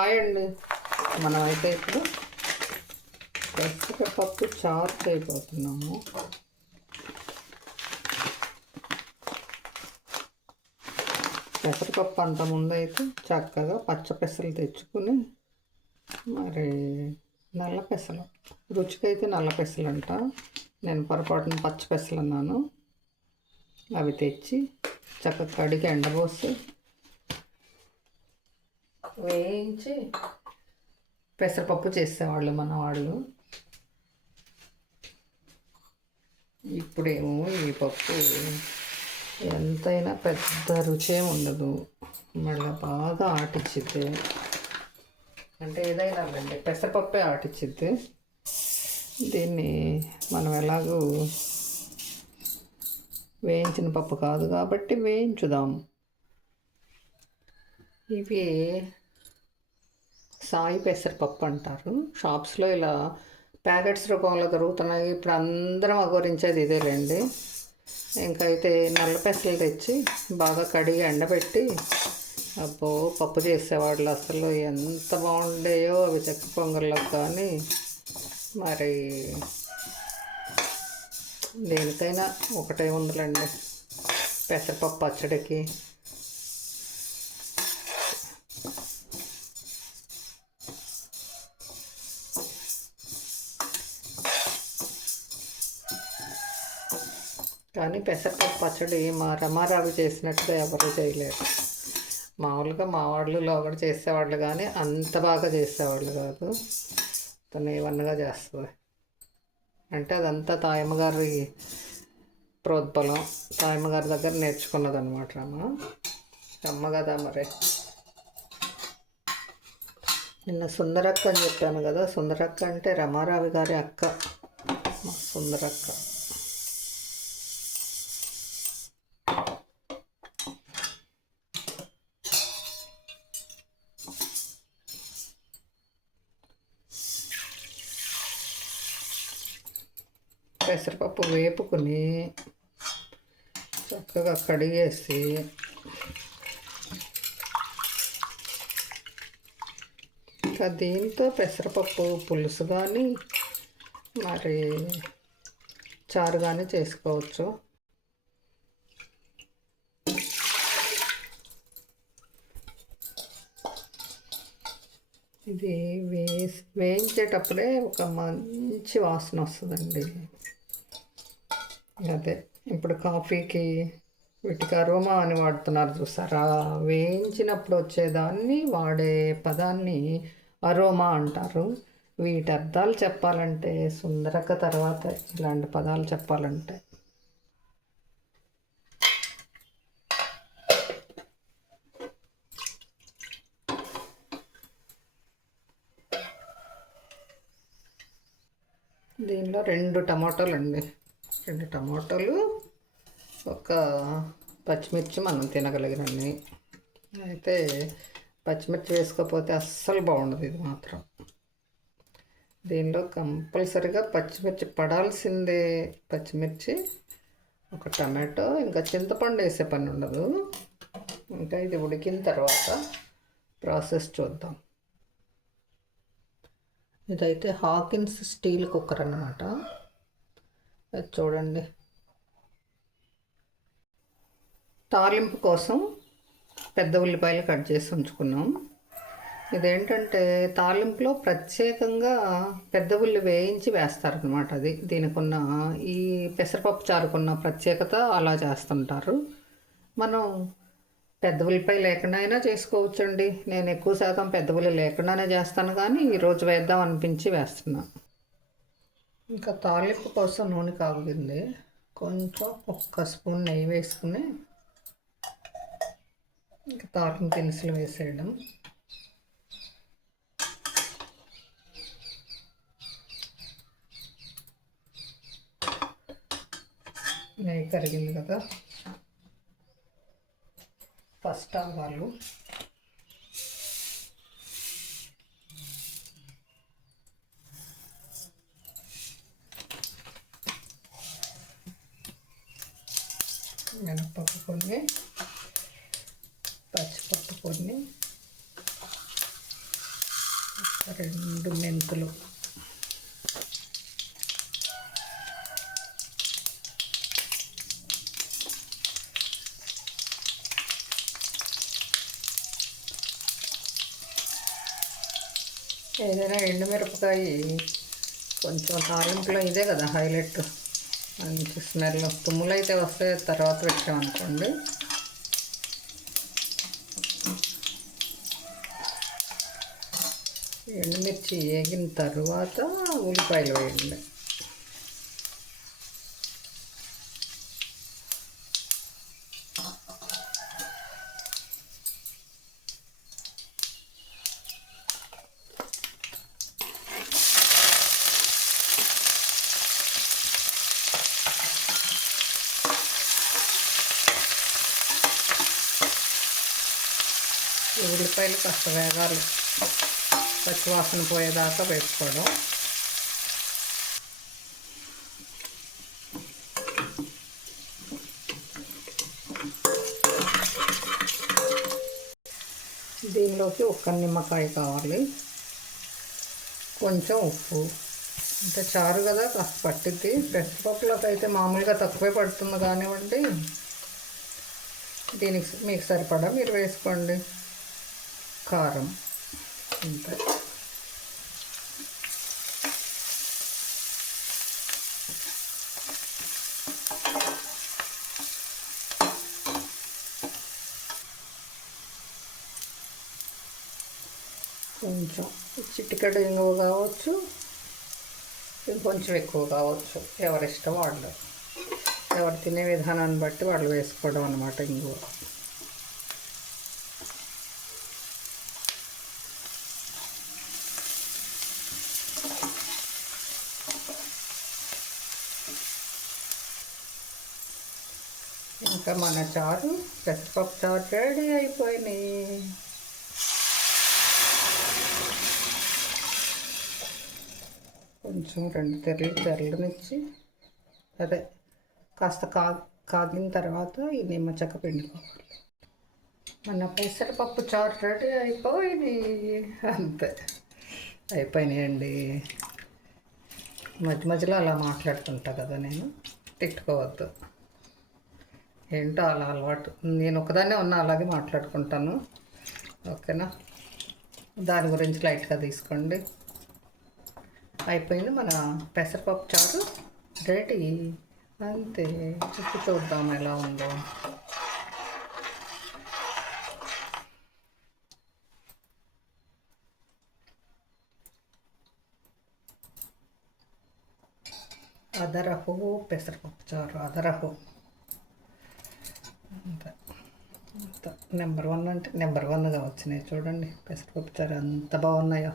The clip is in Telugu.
హాయ్ అండి. మనమైతే ఇప్పుడు పెసరపప్పు చారు చేయబోతున్నాము. పెసరపప్పు అంత ముందైతే చక్కగా పచ్చ పెసలు తెచ్చుకుని, మరి నల్ల పెసలు, రుచికైతే నల్ల పెసలు అంట, నేను పొరపాటున పచ్చ పెసలు అన్నాను. అవి తెచ్చి చక్కగా కడిగి ఎండబోసి వేయించి పెసరపప్పు చేసేవాళ్ళు మన వాళ్ళు. ఇప్పుడేమో ఈ పప్పు ఎంతైనా పెద్ద రుచే ఉండదు, మళ్ళీ బాగా ఆటిచ్చిద్ది. అంటే ఏదైనా అండి పెసరపప్పే ఆటిచ్చిద్ది. దీన్ని మనం ఎలాగూ వేయించిన పప్పు కాదు కాబట్టి వేయించుదాం. ఇవి సాయి పెసరపప్పు అంటారు. షాప్స్లో ఇలా ప్యాకెట్స్ రూపంలో దొరుకుతున్నాయి. ఇప్పుడు అందరం అగోరించేది ఇదేలేండి. ఇంకైతే నల్ల పెసలు తెచ్చి బాగా కడిగి ఎండబెట్టి అబ్బో పప్పు చేసేవాళ్ళు. అసలు ఎంత బాగుండేయో అవి చెక్క పొంగల్లో. కానీ మరి దేనికైనా ఒకటే ఉందిలేండి, పెసరపప్పు పచ్చడికి. కానీ పెసరపప్పు పచ్చడి మా రమారావు చేసినట్టుగా ఎవరు చేయలేరు. మామూలుగా మా వాళ్ళు ఒకటి చేసేవాళ్ళు, కానీ అంత బాగా చేసేవాళ్ళు కాదు. తను ఏమన్నగా చేస్తుంది అంటే అదంతా తాయమ్మగారి ప్రోద్బలం, తాయమ్మగారి దగ్గర నేర్చుకున్నదనమాట. అమ్మ కదా మరి. నిన్న సుందరక్క అని చెప్పాను కదా, సుందరక్క అంటే రమారావి గారి అక్క, మా సుందరక్క. పెసరపప్పు వేపుకుని చక్కగా కడిగేసి ఇంకా దీంతో పెసరపప్పు పులుసు కానీ మరి చారు కానీ చేసుకోవచ్చు. ఇది వేయించేటప్పుడే ఒక మంచి వాసన వస్తుందండి. అదే ఇప్పుడు కాఫీకి వీటికి అరోమా అని వాడుతున్నారు చూసారా, వేయించినప్పుడు వచ్చేదాన్ని వాడే పదాన్ని అరోమా అంటారు. వీటి అర్థాలు చెప్పాలంటే సుందరక తర్వాత ఇలాంటి పదాలు చెప్పాలంటే దీనిలో 2 టమాటాలు అండి, 2 టమాటాలు, ఒక పచ్చిమిర్చి మనం తినగలిగినన్ని. అయితే పచ్చిమిర్చి వేసుకోకపోతే అస్సలు బాగుండదు ఇది మాత్రం. దీనిలో కంపల్సరిగా పచ్చిమిర్చి పడాల్సిందే. పచ్చిమిర్చి, ఒక టమాటో, ఇంకా చింతపండు వేసే పని ఉండదు. ఇంకా ఇది ఉడికిన తర్వాత ప్రాసెస్ చూద్దాం. ఇదైతే హాకిన్స్ స్టీల్ కుక్కర్ అన్నమాట. అది చూడండి. తాలింపు కోసం పెద్ద ఉల్లిపాయలు కట్ చేసి ఉంచుకున్నాం. ఇదేంటంటే తాలింపులో ప్రత్యేకంగా పెద్ద ఉల్లి వేయించి వేస్తారనమాట. అది దీనికున్న, ఈ పెసరపప్పు చారుకున్న ప్రత్యేకత అలా చేస్తుంటారు. మనం పెద్ద ఉల్లిపాయ లేకుండా అయినా చేసుకోవచ్చండి. నేను ఎక్కువ శాతం పెద్ద ఉల్లి లేకుండానే చేస్తాను, కానీ ఈరోజు వేద్దాం అనిపించి వేస్తున్నా. ఇంకా తాలింపు కోసం నూనె కాగుతుంది. కొంచెం 1 స్పూన్ నెయ్యి వేసుకుని ఇంకా తాలింపు దినుసులు వేసేయడం. నెయ్యి కరిగింది కదా, ఫస్ట్ ఆవాలు, మినపప్పు కొన్ని, పచ్చిపప్పు కొన్ని, 2 మెంతులు, ఏదైనా ఎండుమిరపకాయ కొంచెం తాలింపులో ఇదే కదా హైలైట్. మంచి స్మెల్. తుమ్ములు అయితే వస్తే తర్వాత పెట్టామనుకోండి. ఎండుమిర్చి వేగిన తర్వాత ఉల్లిపాయలు వేయండి. ఉల్లిపాయలు కాస్త వేగాలి, పచ్చివాసన పోయేదాకా వేసుకోవడం. దీనిలోకి 1 నిమ్మకాయ కావాలి, కొంచెం ఉప్పు. అంటే చారు కదా కాస్త పట్టిద్ది. పెసరపప్పులోకి అయితే మామూలుగా తక్కువే పడుతుంది కానివ్వండి, దీనికి మీకు సరిపడా మీరు వేసుకోండి. కారం అంతే. కొంచెం చిటికెడు ఇంగువ కావచ్చు, ఇంకొంచెం ఎక్కువ కావచ్చు, ఎవరిష్టం వాళ్ళు. ఎవరు తినే విధానాన్ని బట్టి వాళ్ళు వేసుకోవడం అన్నమాట ఇంగువ. ఇంకా మన చారు, పెసరపప్పు చారు రెడీ అయిపోయినాయి. కొంచెం 2 తెరలునిచ్చి అదే కాస్త కాగిన తర్వాత ఈ నిమ్మ చెక్క పిండుకోవాలి. మన పెసరపప్పు చారు రెడీ అయిపోయింది. అంతే, అయిపోయినాయండి. మధ్య మధ్యలో అలా మాట్లాడుతుంటా కదా నేను, తిట్టుకోవద్దు. ఏంటో అలా అలవాటు. నేను ఒకదాన్నే ఉన్నా అలాగే మాట్లాడుకుంటాను, ఓకేనా? దాని గురించి లైట్గా తీసుకోండి. అయిపోయింది మన పెసరపప్పు చారు రెడీ. అంతే, ఉప్పు చూద్దాం ఎలా ఉందో. అదరహో పెసరపప్పు చారు, అదరహో. అంతే, నెంబర్ 1 అంటే నెంబర్ 1గా వచ్చినాయి చూడండి. పెసరపప్పు చారు ఎంత బాగున్నాయో.